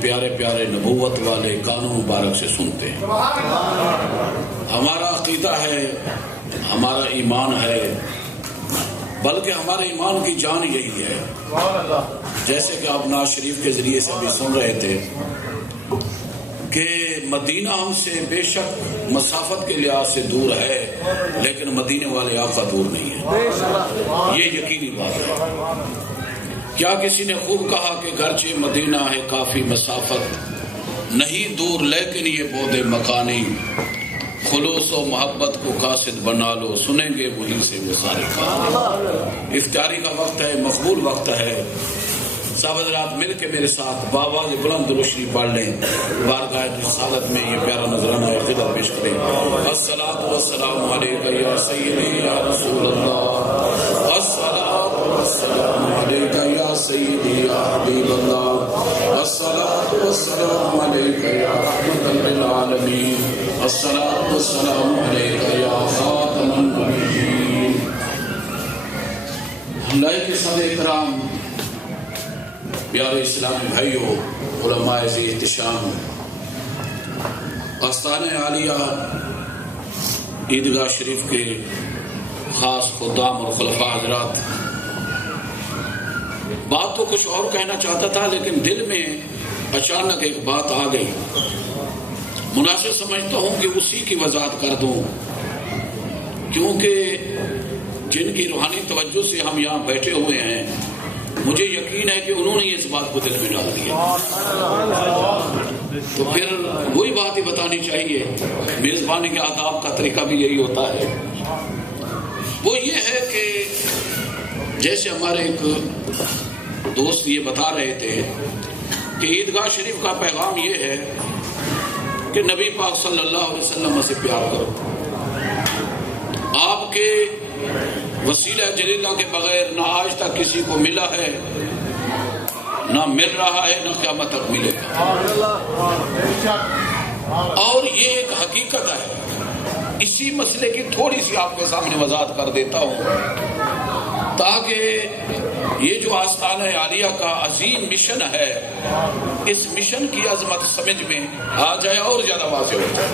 پیارے پیارے نبوت والے کانوں مبارک سے سنتے ہیں. ہمارا عقیدہ ہے، ہمارا ایمان ہے، بلکہ ہمارے ایمان کی جان یہی ہے. جیسے کہ آپ ناز شریف کے ذریعے سے ابھی سن رہے تھے کہ مدینہ ہم سے بے شک مسافت کے لحاظ سے دور ہے، لیکن مدینے والے آقا دور نہیں ہے. یہ یقینی بات ہے. کیا کسی نے خوب کہا کہ گرچہ مدینہ ہے کافی مسافت نہیں دور، لیکن یہ بود مکانی خلوص و محبت کو قاصد بنا لو، سنیں گے وہیں سے وہ سارے کام. افطاری کا وقت ہے، مقبول وقت ہے. صاحب حضرات مل کے میرے ساتھ بابا کے بلند روشنی پڑھ لیں. بارگاہ رسالت میں یہ پیارا نذرانہ عقیدہ پیش کریں. الصلاۃ والسلام علیک یا سیدی یا رسول اللہ، الصلاۃ والسلام علیک یا سیدی یا حبیب اللہ، الصلاۃ والسلام علیک یا رحمۃ للعالمین، الصلاۃ والسلام علیک یا خاتم النبیین. لائق صدر کرام، پیارے اسلامی بھائیوں، علماء ذی احتشام، آستانہ عالیہ عیدگاہ شریف کے خاص خدام اور خلفاء حضرات، بات تو کچھ اور کہنا چاہتا تھا لیکن دل میں اچانک ایک بات آ گئی. مناسب سمجھتا ہوں کہ اسی کی وضاحت کر دوں، کیونکہ جن کی روحانی توجہ سے ہم یہاں بیٹھے ہوئے ہیں، مجھے یقین ہے کہ انہوں نے اس بات کو دل میں ڈال دیا، تو پھر وہی بات ہی بتانی چاہیے. میزبانی کے آداب کا طریقہ بھی یہی ہوتا ہے. وہ یہ ہے کہ جیسے ہمارے ایک دوست یہ بتا رہے تھے کہ عیدگاہ شریف کا پیغام یہ ہے کہ نبی پاک صلی اللہ علیہ وسلم سے پیار کرو. آپ کے وسیلہ جلیلہ کے بغیر نہ آج تک کسی کو ملا ہے، نہ مل رہا ہے، نہ قیامت تک ملے گا. اور یہ ایک حقیقت ہے. اسی مسئلے کی تھوڑی سی آپ کے سامنے وضاحت کر دیتا ہوں تاکہ یہ جو آستانہ عالیہ کا عظیم مشن ہے، اس مشن کی عظمت سمجھ میں آ جائے اور زیادہ واضح ہو جائے.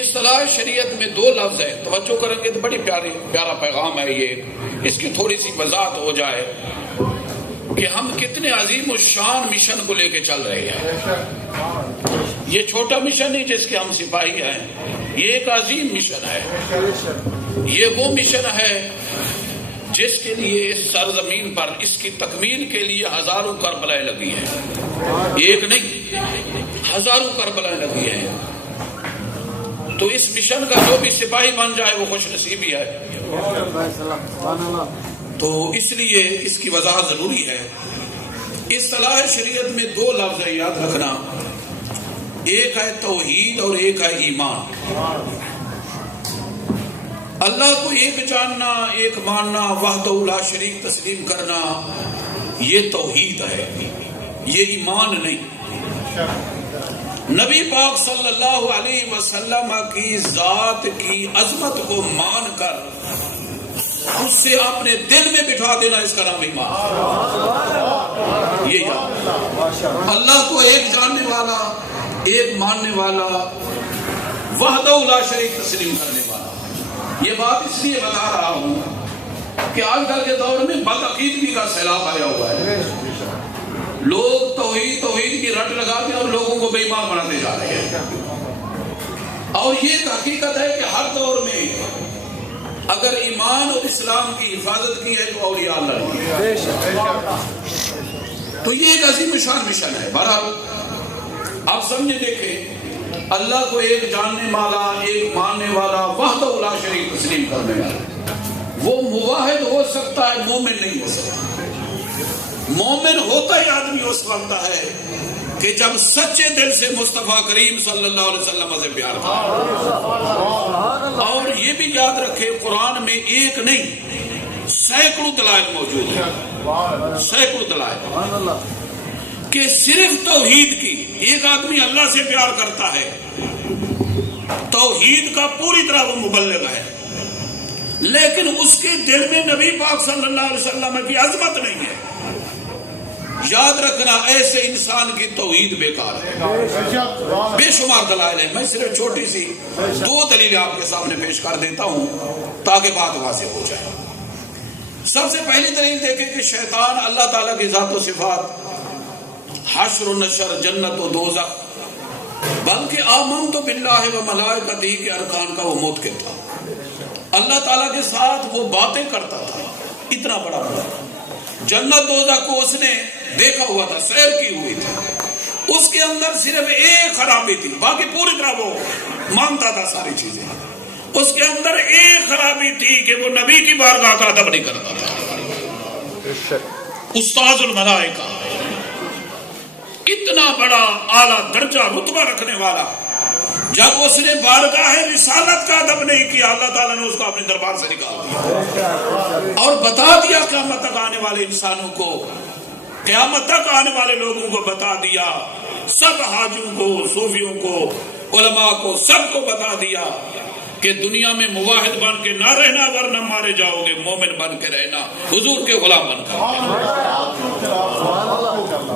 اصطلاح شریعت میں دو لفظ ہیں، توجہ کریں گے تو بڑی پیارا پیغام ہے یہ. اس کی تھوڑی سی وضاحت ہو جائے کہ ہم کتنے عظیم الشان مشن کو لے کے چل رہے ہیں. یہ چھوٹا مشن نہیں جس کے ہم سپاہی ہیں، یہ ایک عظیم مشن ہے. یہ وہ مشن ہے جس کے لیے اس سرزمین پر اس کی تکمیل کے لیے ہزاروں کربلائیں لگی ہیں. ایک نہیں، ہزاروں کربلائیں لگی ہیں. تو اس مشن کا جو بھی سپاہی بن جائے وہ خوش نصیبی ہے. تو اس لیے اس کی وضاحت ضروری ہے. اصطلاح شریعت میں دو لفظ ہے، یاد رکھنا. ایک ہے توحید اور ایک ہے ایمان. اللہ کو ایک جاننا، ایک ماننا، وحدہ لا شریک تسلیم کرنا، یہ توحید ہے، یہ ایمان نہیں. نبی پاک صلی اللہ علیہ وسلم کی ذات کی عظمت کو مان کر اس سے اپنے دل میں بٹھا دینا، اس کا نام ایمان. یہ یاد، اللہ کو ایک جاننے والا، ایک ماننے والا، وحدہ لا شریک تسلیم کرنے والا. یہ بات اس لیے بتا رہا ہوں کہ آج کل کے دور میں بدعقیدگی کا سیلاب آیا ہوا ہے. لوگ توحید کی رٹ لگاتے ہیں اور لوگوں کو بے ایمان بناتے جا رہے ہیں. اور یہ ایک حقیقت ہے کہ ہر دور میں اگر ایمان اور اسلام کی حفاظت کی ہے تو اولیاء اللہ کی. تو یہ ایک عظیم شان مشن ہے. بہرحال آپ سمجھے، دیکھیں، اللہ کو ایک جاننے والا، ایک ماننے والا، وحدہ لا شریک تسلیم کرنے والا، وہ موحد ہو سکتا ہے، مومن نہیں ہو سکتا. مومن ہوتا ہی آدمی اس وقت ہے کہ جب سچے دل سے مصطفیٰ کریم صلی اللہ علیہ وسلم سے پیار کرے. اور یہ بھی یاد رکھے، قرآن میں ایک نہیں سینکڑوں دلائل موجود ہیں، سینکڑوں دلائل کہ صرف توحید کی. ایک آدمی اللہ سے پیار کرتا ہے، توحید کا پوری طرح وہ مبلغ ہے، لیکن اس کے دل میں نبی پاک صلی اللہ علیہ وسلم کی عظمت نہیں ہے. یاد رکھنا ایسے انسان کی توحید بیکار ہے. بے شمار دلائل ہیں، میں صرف چھوٹی سی 2 دلیلیں آپ کے سامنے پیش کر دیتا ہوں تاکہ بات واضح ہو جائے. سب سے پہلی دلیل دیکھیں کہ شیطان اللہ تعالیٰ کی ذات و صفات، حشر و نشر، جنت و دوزخ، بلکہ آمنت باللہ و ملائکتہ کے ارکان کا وہ منکر تھا. اللہ تعالیٰ کے ساتھ وہ باتیں کرتا تھا، اتنا بڑا جنت دوزخ کو اس نے دیکھا ہوا تھا، سیر کی ہوئی تھی. اس کے اندر صرف ایک خرابی تھی، باقی پوری طرح وہ مانتا تھا ساری چیزیں. اس کے اندر ایک خرابی تھی کہ وہ نبی کی بارگاہ کا ادب نہیں کرتا تھا. استاذ الملائکہ، اتنا بڑا اعلیٰ درجہ رتبہ رکھنے والا، جب اس نے بارگاہ رسالت کا ادب نہیں کیا، اللہ تعالیٰ نے اس کو اپنے دربار سے نکال دیا اور بتا دیا قیامت تک آنے والے انسانوں کو، قیامت تک آنے والے لوگوں کو بتا دیا، سب حاجوں کو، صوفیوں کو، علماء کو، سب کو بتا دیا کہ دنیا میں موحد بن کے نہ رہنا ورنہ مارے جاؤ گے، مومن بن کے رہنا، حضور کے غلام بن کر.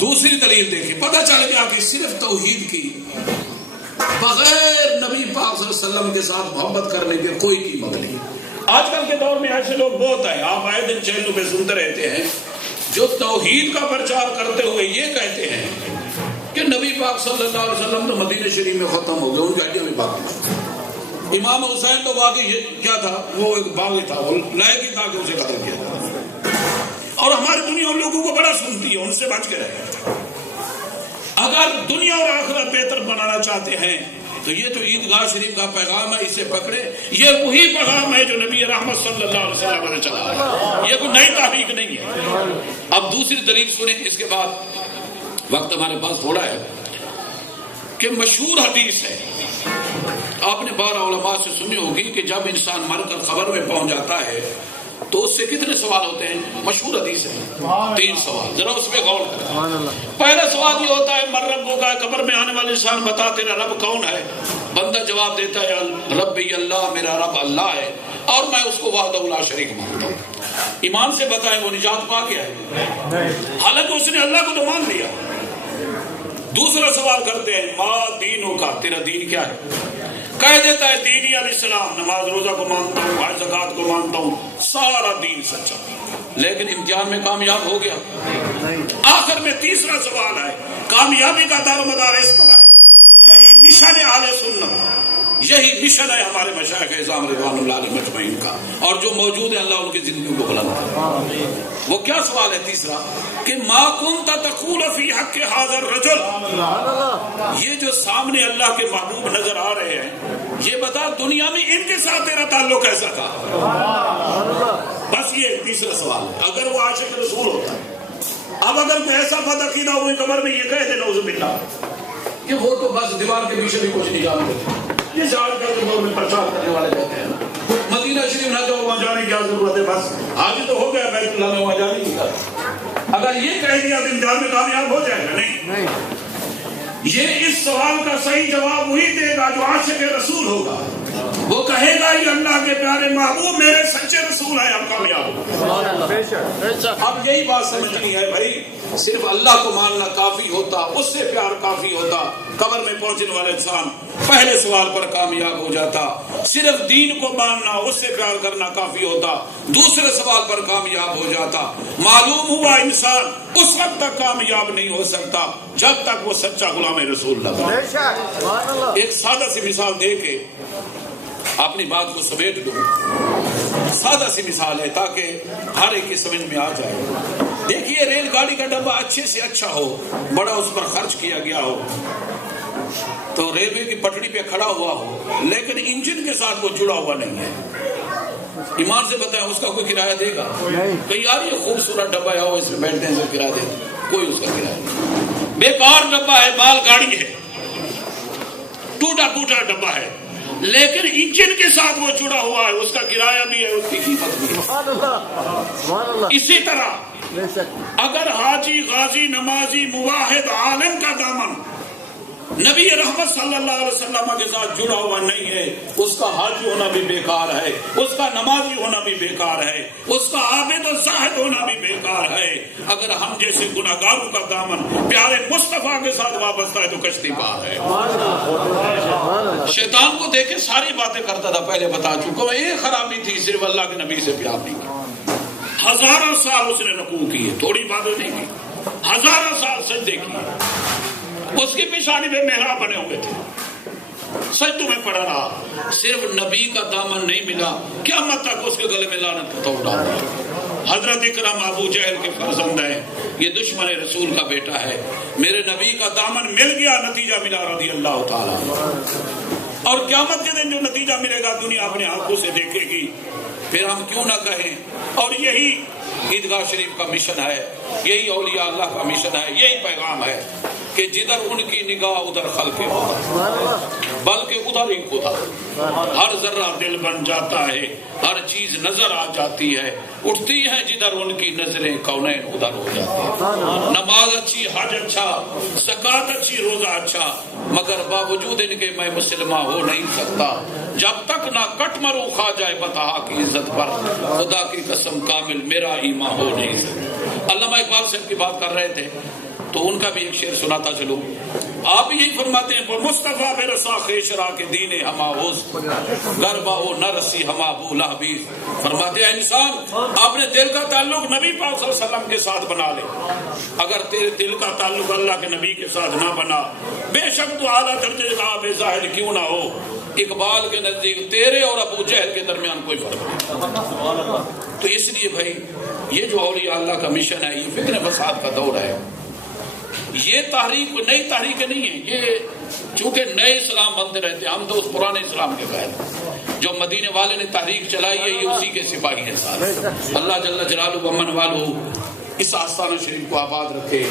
دوسری دلیل دیکھیں، پتہ چل گیا کہ صرف توحید کی، بغیر نبی پاک صلی اللہ علیہ وسلم کے ساتھ محبت کرنے کے کوئی قیمت نہیں. آج کل کے دور میں ایسے لوگ بہت ہیں، آپ آئے دن چینلوں پہ سنتے رہتے ہیں، جو توحید کا پرچار کرتے ہوئے یہ کہتے ہیں کہ نبی پاک صلی اللہ علیہ وسلم تو مدینہ شریف میں ختم ہو گئے، ان کی ہڈیاں بھی باقی. امام حسین تو واقعی کیا تھا، وہ ایک باغی تھا، وہ لائق ہی تھا کہ اسے قتل کیا تھا. اور ہماری دنیا ان لوگوں کو بڑا سنتی ہے، ان سے بچ کے رہے. اگر دنیا اور آخرت بہتر بنانا چاہتے ہیں تو یہ تو عیدگاہ شریف کا پیغام ہے، اسے پکڑے. یہ وہی پیغام ہے جو نبی رحمت صلی اللہ علیہ وسلم نے چلا ہے، یہ کوئی نئی تحریک نہیں ہے. اب دوسری دلیل سنیں، اس کے بعد وقت ہمارے پاس تھوڑا ہے، کہ مشہور حدیث ہے، آپ نے 12 علماء سے سنی ہوگی کہ جب انسان مر کر قبر میں پہنچ جاتا ہے تو اس سے کتنے سوال ہوتے ہیں. مشہور حدیث ہے 3 سوال، ذرا اس پہ غور کریں. پہلا سوال یہ ہوتا ہے من رب کا، قبر میں آنے والے انسان بتا تیرا رب کون ہے. بندہ جواب دیتا ہے ربی اللہ، میرا رب اللہ ہے اور میں اس کو وحدہ لا شریک مانتا ہوں. ایمان سے بتائیں وہ نجات پا گیا ہے؟ حالانکہ اس نے اللہ کو تو مان لیا. دوسرا سوال کرتے ہیں ما دینوں کا، تیرا دین کیا ہے. کہہ دیتا ہے دینی الاسلام، نماز روزہ کو مانتا ہوں، حج زکات کو مانتا ہوں، سارا دین سچا. لیکن امتحان میں کامیاب ہو گیا. آخر میں تیسرا سوال ہے، کامیابی کا دار و مدار اس پر ہے. یہی مشن اہل سنت، یہی مشن ہے ہمارے مشائخ اعظام رضوان اللہ علیہ مجمعین کا، اور جو موجود ہیں اللہ ان کی زندگیوں کو بلند کرے. وہ کیا سوال ہے تیسرا، کہ ما کنت تقول فی حق ھذا الرجل، یہ جو سامنے اللہ کے محبوب نظر آ رہے ہیں، یہ بتا دنیا میں ان کے ساتھ تیرا تعلق کیسا تھا. بس یہ تیسرا سوال ہے. اگر وہ عاشق رسول ہوتا ہے، اب اگر کوئی ایسا بدعقیدہ ہوئی قبر میں یہ کہہ دے نعوذ باللہ کہ وہ تو بس دیوار کے پیچھے بھی کچھ نہیں جانتے، یہ جان کر کے دور میں پرچار کرنے والے کہتے ہیں مدینہ شریف نہ جاؤ، وہاں جانے کی کیا ضرورت ہے، بس حاجی تو ہو گیا بیت اللہ میں، وہاں جانے کی. اگر یہ کہہ دیا تو امتحان میں کامیاب ہو جائے گا؟ نہیں. یہ اس سوال کا صحیح جواب وہی دے گا جو عاشق رسول ہوگا. وہ کہے گا یہ اللہ کے پیارے محبوب میرے سچے رسول ہیں، اب کامیاب ہو. اب یہی بات سمجھنی ہے بھائی، صرف اللہ کو ماننا کافی ہوتا، اس سے پیار کافی ہوتا، قبر میں پہنچنے والا انسان پہلے سوال پر کامیاب ہو جاتا. صرف دین کو ماننا، اس سے پیار کرنا کافی ہوتا، دوسرے سوال پر کامیاب ہو جاتا. معلوم ہوا انسان اس وقت تک کامیاب نہیں ہو سکتا جب تک وہ سچا غلام رسول اللہ بنے. ایک سادہ سی مثال دے کے اپنی بات کو سمیٹ دوں. سادہ سی مثال ہے تاکہ ہر ایک کی سمجھ میں آ جائے. دیکھیے ریل گاڑی کا ڈبہ اچھے سے اچھا ہو، بڑا اس پر خرچ کیا گیا ہو، تو ریلوے کی پٹڑی پہ کھڑا ہوا ہو، لیکن انجن کے ساتھ وہ جڑا ہوا نہیں ہے. ایمان سے بتائیں اس کا کوئی کرایہ دے گا؟ کہ یار یہ خوبصورت ڈبہ ہے، اس میں بیٹھتے ہیں تو کرایہ دے، کوئی اس کا کرایہ نہیں. بیکار ڈبہ ہے، مال گاڑی ہے، ٹوٹا پھوٹا ڈبہ ہے، لیکن انجن کے ساتھ وہ جڑا ہوا ہے، اس کا کرایہ بھی ہے، اس کی قیمت بھی ہے. اسی طرح اگر حاجی، غازی، نمازی، مواحد، عالم کا دامن نبی رحمت صلی اللہ علیہ وسلم کے ساتھ جڑا ہوا نہیں ہے، اس کا حاجی ہونا بھی بیکار ہے، اس کا نمازی ہونا بھی بیکار ہے، اس کا عابد و زاہد ہونا بھی بیکار ہے۔ اگر ہم جیسے گناہگاروں کا دامن پیارے مصطفیٰ کے ساتھ وابستہ ہے تو کشتی پار ہے۔ شیطان کو دیکھے ساری باتیں کرتا تھا، پہلے بتا چکا ہوں، ایک خرابی تھی، صرف اللہ کے نبی سے پیار نہیں کی۔ ہزاروں سال اس نے رکوع کیے، تھوڑی باتیں نہیں کی، ہزاروں سال سجدے کیے، اس کی پیشانی پہ محراب بنے ہوئے تھے، سجدوں میں پڑا رہا، صرف نبی کا دامن نہیں ملا، قیامت تک اس کے گلے میں لعنت کا توڑ ڈال دیا۔ حضرت اکرم ابو جہل کے فرزند ہیں، یہ دشمن رسول کا بیٹا ہے، میرے نبی کا دامن مل گیا، نتیجہ ملا رضی اللہ تعالیٰ۔ اور قیامت کے دن جو نتیجہ ملے گا دنیا اپنے آنکھوں سے دیکھے گی، پھر ہم کیوں نہ کہیں۔ اور یہی عیدگاہ شریف کا مشن ہے، یہی اولیاء اللہ کا مشن ہے، یہی پیغام ہے کہ جدھر ان کی نگاہ ادھر خلق ہوتا، بلکہ ادھر ہی خدا، ہر ذرہ دل بن جاتا ہے، ہر چیز نظر آ جاتی ہے، اٹھتی ہیں جدھر ان کی نظریں کونین ادھر ہو جاتی ہیں۔ نماز اچھی، حج اچھا، زکوٰۃ اچھی، روزہ اچھا، مگر باوجود ان کے میں مسلمان ہو نہیں سکتا جب تک نہ کٹ مروں کھا جائے بطحا کی عزت پر، خدا کی قسم کامل میرا ایمان ہو نہیں سکتا۔ علامہ اقبال صاحب کی بات کر رہے تھے تو ان کا بھی ایک شعر سناتا چلو۔ آپ یہی فرماتے ہیں، مصطفیٰ بے رسا خیشرا کے دین ہما ہوز گربا ہو نہ رسی ہما بو لہبیز۔ فرماتے ہیں انسان اپنے دل کا تعلق نبی پاک صلی اللہ علیہ وسلم کے ساتھ بنا لے، اگر تیرے دل کا تعلق اللہ کے نبی کے ساتھ نہ بنا، بے شک تو اعلیٰ درجے کا بے ظاہر کیوں نہ ہو، اقبال کے نزدیک تیرے اور ابو جہل کے درمیان کوئی فرق نہیں۔ تو اس لیے بھائی یہ جو اولیاء اللہ کا مشن ہے، یہ فتنہ فساد کا دور ہے، یہ تحریک نئی تحریک نہیں ہے، یہ چونکہ نئے اسلام بنتے رہتے ہیں، ہم تو اس پرانے اسلام کے قائل، جو مدینے والے نے تحریک چلائی ہے یہ اسی کے سپاہی ہیں سارے۔ اللہ جل جلالہ و من والو اس آستانہ شریف کو آباد رکھے،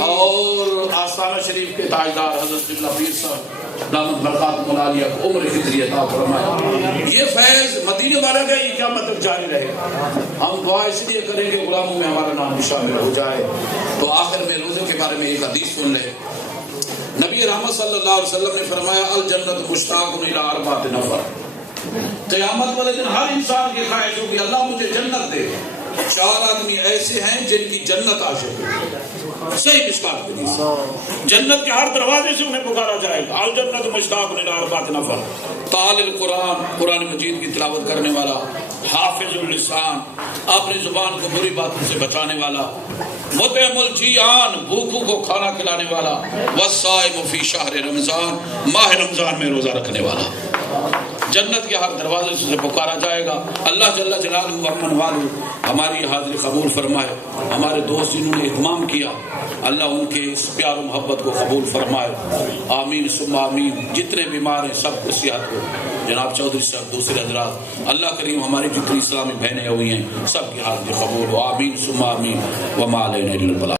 اور آستانہ شریف کے تاجدار حضرت قبلہ پیر صاحب دامت برکات ملالیہ کو عمر فطری عطا فرمائے۔ یہ فیض مدینے والے کا یہ قیامت تک جاری رہے گا۔ ہم دعا اس لیے کریں کہ غلاموں میں ہمارا نام شامل ہو جائے۔ تو آخر میں روزے کے بارے میں ایک حدیث سن لیں۔ نبی رحمت صلی اللہ علیہ وسلم نے فرمایا، الجنت مشتاق الی اربعۃ نفر، قیامت والے دن ہر انسان کی خواہش ہوگی اللہ مجھے جنت دے۔ 4 آدمی ایسے ہیں جن کی جنت عاشق ہے، صحیح مشکات حدیث، جنت کے ہر دروازے سے انہیں پکارا جائے گا، الجنت مشتاق الی اربعۃ نفر، تال القرآن، قرآن مجید کی تلاوت کرنے والا، حافظ اللسان، اپنی زبان کو بری باتوں سے بچانے والا، مطعم الجیعان، بھوکوں کو کھانا کھلانے والا، والصائم فی شہر رمضان، ماہ رمضان میں روزہ رکھنے والا۔ جنت کے ہر دروازے سے پکارا جائے گا۔ اللہ جل جلالہ و من والو ہماری حاضری قبول فرمائے، ہمارے دوست جنہوں نے اہتمام کیا اللہ ان کے اس پیار و محبت کو قبول فرمائے، آمین ثم آمین۔ جتنے بیمار ہیں سب کو صحت ہو، جناب چودھری صاحب دوسرے حضرات، اللہ کریم ہماری جتنی اسلامی بہنیں ہوئی ہیں سب کی حاضری قبول ہو، آمین ثم آمین۔ وما علینا الا البلاغ۔